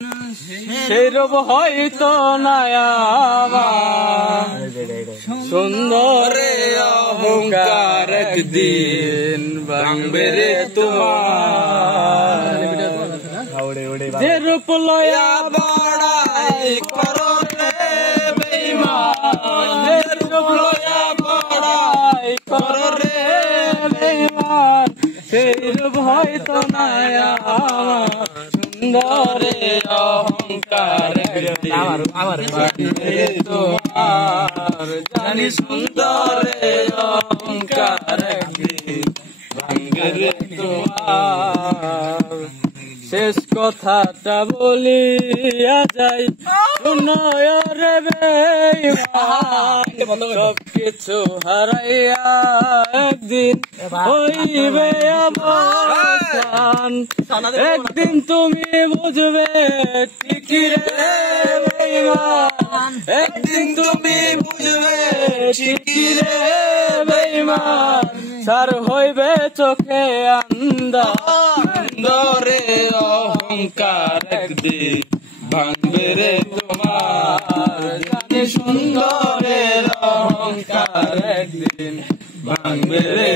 সেই রূপ হয়তো নায়াবা সুন্দর অহংকার একদিন ভাঙবে রে তোমার যে রূপ লয়া বড়াই করো রে বেঈমান যে রূপ লয়া বড়াই করো রে বেঈমান সেই রূপ হয়তো নায়াবা সুন্দরে অহংকার তোমার জানি সুন্দরে অহংকার ভাঙ্গে তোমার শেষ কথাটা বলিয়া যাই শুনয় রে বেঈমান সবকিছু হারাইয়া একদিন হইবে অবসান একদিন তুমি বুঝবে ঠিকই রে বেঈমান একদিন তুমি বুঝবে ঠিকই রে বেঈমান সার হইবে চোখে আন্দারে অহংকার একদিন ভাঙবে রে তোমার জানি সুন্দরের অহংকার একদিন ভাঙবে রে